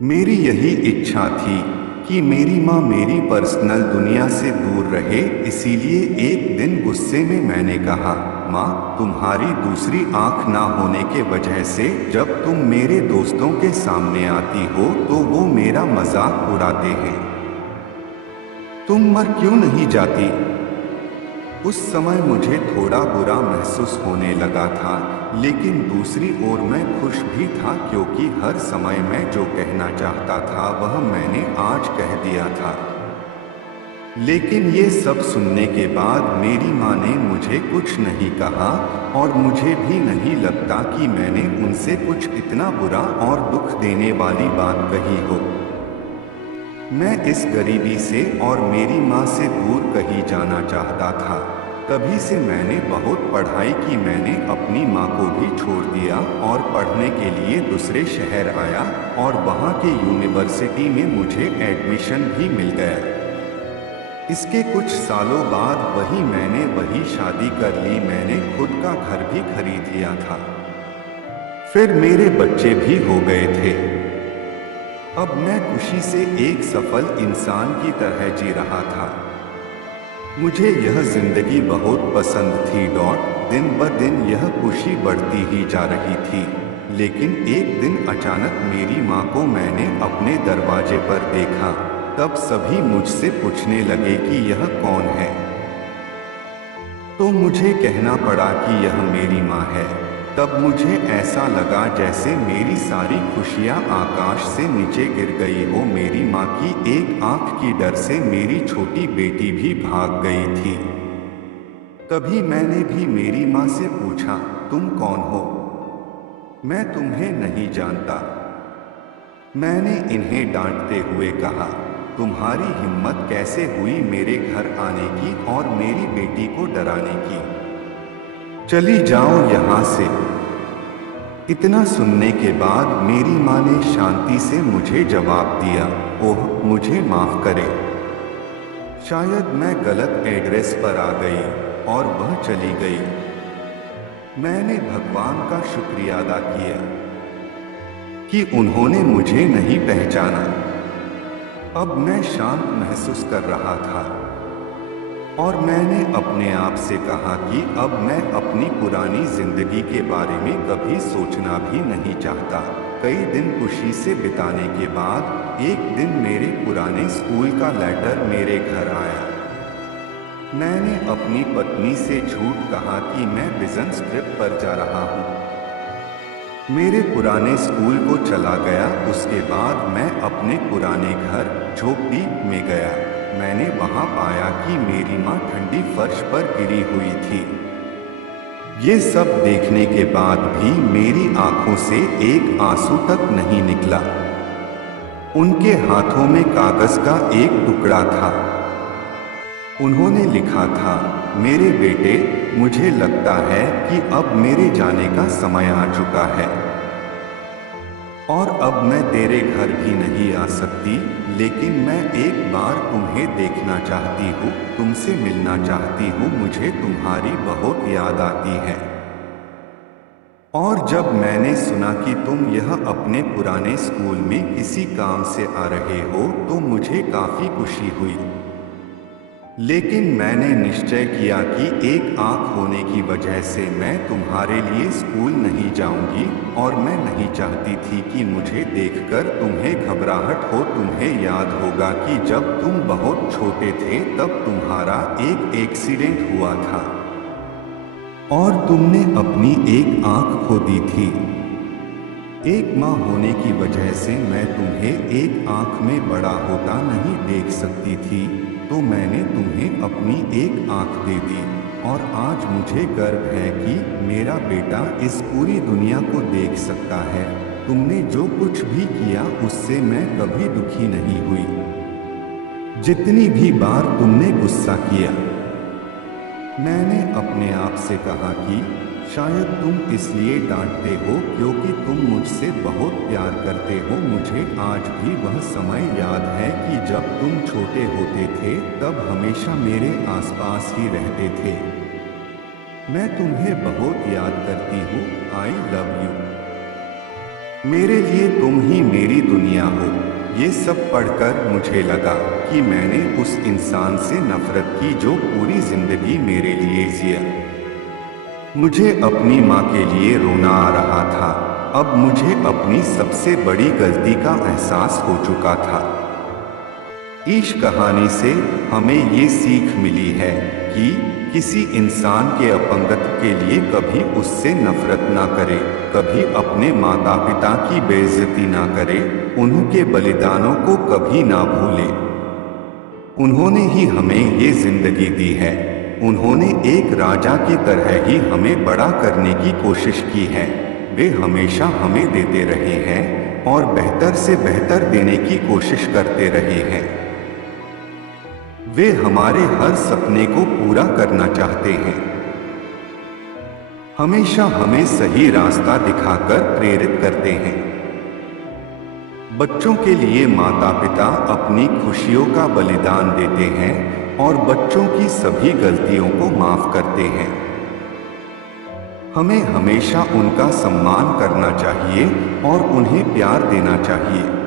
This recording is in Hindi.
मेरी यही इच्छा थी कि मेरी माँ मेरी पर्सनल दुनिया से दूर रहे। इसीलिए एक दिन गुस्से में मैंने कहा, माँ, तुम्हारी दूसरी आंख ना होने के वजह से जब तुम मेरे दोस्तों के सामने आती हो तो वो मेरा मजाक उड़ाते हैं। तुम मर क्यों नहीं जाती? उस समय मुझे थोड़ा बुरा महसूस होने लगा था, लेकिन दूसरी ओर मैं खुश भी था क्योंकि हर समय मैं जो कहना चाहता था वह मैंने आज कह दिया था। लेकिन ये सब सुनने के बाद मेरी माँ ने मुझे कुछ नहीं कहा और मुझे भी नहीं लगता कि मैंने उनसे कुछ इतना बुरा और दुख देने वाली बात कही हो। मैं इस गरीबी से और मेरी माँ से दूर कहीं जाना चाहता था। तभी से मैंने बहुत पढ़ाई की। मैंने अपनी माँ को भी छोड़ दिया और पढ़ने के लिए दूसरे शहर आया और वहाँ के यूनिवर्सिटी में मुझे एडमिशन भी मिल गया। इसके कुछ सालों बाद वही शादी कर ली। मैंने खुद का घर भी खरीद लिया था। फिर मेरे बच्चे भी हो गए थे। अब मैं खुशी से एक सफल इंसान की तरह जी रहा था। मुझे यह जिंदगी बहुत पसंद थी। दिन ब दिन यह खुशी बढ़ती ही जा रही थी। लेकिन एक दिन अचानक मेरी माँ को मैंने अपने दरवाजे पर देखा। तब सभी मुझसे पूछने लगे कि यह कौन है। तो मुझे कहना पड़ा कि यह मेरी माँ है। तब मुझे ऐसा लगा जैसे मेरी सारी खुशियाँ आकाश से नीचे गिर गई हो। मेरी माँ की एक आंख की डर से मेरी छोटी बेटी भी भाग गई थी। तभी मैंने भी मेरी माँ से पूछा, तुम कौन हो? मैं तुम्हें नहीं जानता। मैंने इन्हें डांटते हुए कहा, तुम्हारी हिम्मत कैसे हुई मेरे घर आने की और मेरी बेटी को डराने की? चली जाओ यहाँ से। इतना सुनने के बाद मेरी माँ ने शांति से मुझे जवाब दिया, ओह, मुझे माफ करें। शायद मैं गलत एड्रेस पर आ गई और वह चली गई। मैंने भगवान का शुक्रिया अदा किया कि उन्होंने मुझे नहीं पहचाना। अब मैं शांत महसूस कर रहा था और मैंने अपने आप से कहा कि अब मैं अपनी पुरानी जिंदगी के बारे में कभी सोचना भी नहीं चाहता। कई दिन खुशी से बिताने के बाद एक दिन मेरे पुराने स्कूल का लेटर मेरे घर आया। मैंने अपनी पत्नी से झूठ कहा कि मैं बिजनेस ट्रिप पर जा रहा हूँ। मेरे पुराने स्कूल को चला गया। उसके बाद मैं अपने पुराने घर झोपड़ी में गया। मैंने वहां पाया कि मेरी माँ ठंडी फर्श पर गिरी हुई थी। ये सब देखने के बाद भी मेरी आंखों से एक आंसू तक नहीं निकला। उनके हाथों में कागज का एक टुकड़ा था। उन्होंने लिखा था, मेरे बेटे, मुझे लगता है कि अब मेरे जाने का समय आ चुका है और अब मैं तेरे घर भी नहीं आ सकती, लेकिन मैं एक बार तुम्हें देखना चाहती हूँ, तुमसे मिलना चाहती हूँ। मुझे तुम्हारी बहुत याद आती है। और जब मैंने सुना कि तुम यह अपने पुराने स्कूल में किसी काम से आ रहे हो तो मुझे काफी खुशी हुई। लेकिन मैंने निश्चय किया कि एक आंख होने की वजह से मैं तुम्हारे लिए स्कूल नहीं जाऊंगी और मैं नहीं चाहती थी कि मुझे देखकर तुम्हें घबराहट हो। तुम्हें याद होगा कि जब तुम बहुत छोटे थे तब तुम्हारा एक एक्सीडेंट हुआ था और तुमने अपनी एक आंख खो दी थी। एक माँ होने की वजह से मैं तुम्हें एक आंख में बड़ा होता नहीं देख सकती थी, तो मैंने तुम्हें अपनी एक आंख दे दी और आज मुझे गर्व है कि मेरा बेटा इस पूरी दुनिया को देख सकता है। तुमने जो कुछ भी किया उससे मैं कभी दुखी नहीं हुई। जितनी भी बार तुमने गुस्सा किया, मैंने अपने आप से कहा कि शायद तुम इसलिए डांटते हो क्योंकि तुम मुझसे बहुत प्यार करते हो। मुझे आज भी वह समय याद है कि जब तुम छोटे होते थे तब हमेशा मेरे आसपास ही रहते थे। मैं तुम्हें बहुत याद करती हूँ। I love you. मेरे लिए तुम ही मेरी दुनिया हो। ये सब पढ़कर मुझे लगा कि मैंने उस इंसान से नफरत की जो पूरी जिंदगी मेरे लिए जिया। मुझे अपनी माँ के लिए रोना आ रहा था। अब मुझे अपनी सबसे बड़ी गलती का एहसास हो चुका था। इस कहानी से हमें ये सीख मिली है कि किसी इंसान के अपंगत्व के लिए कभी उससे नफरत ना करें, कभी अपने माता पिता की बेइज्जती ना करें, उनके बलिदानों को कभी ना भूलें। उन्होंने ही हमें ये जिंदगी दी है। उन्होंने एक राजा की तरह ही हमें बड़ा करने की कोशिश की है। वे हमेशा हमें देते रहे हैं और बेहतर से बेहतर देने की कोशिश करते रहे हैं। वे हमारे हर सपने को पूरा करना चाहते हैं। हमेशा हमें सही रास्ता दिखाकर प्रेरित करते हैं। बच्चों के लिए माता पिता अपनी खुशियों का बलिदान देते हैं और बच्चों की सभी गलतियों को माफ करते हैं। हमें हमेशा उनका सम्मान करना चाहिए और उन्हें प्यार देना चाहिए।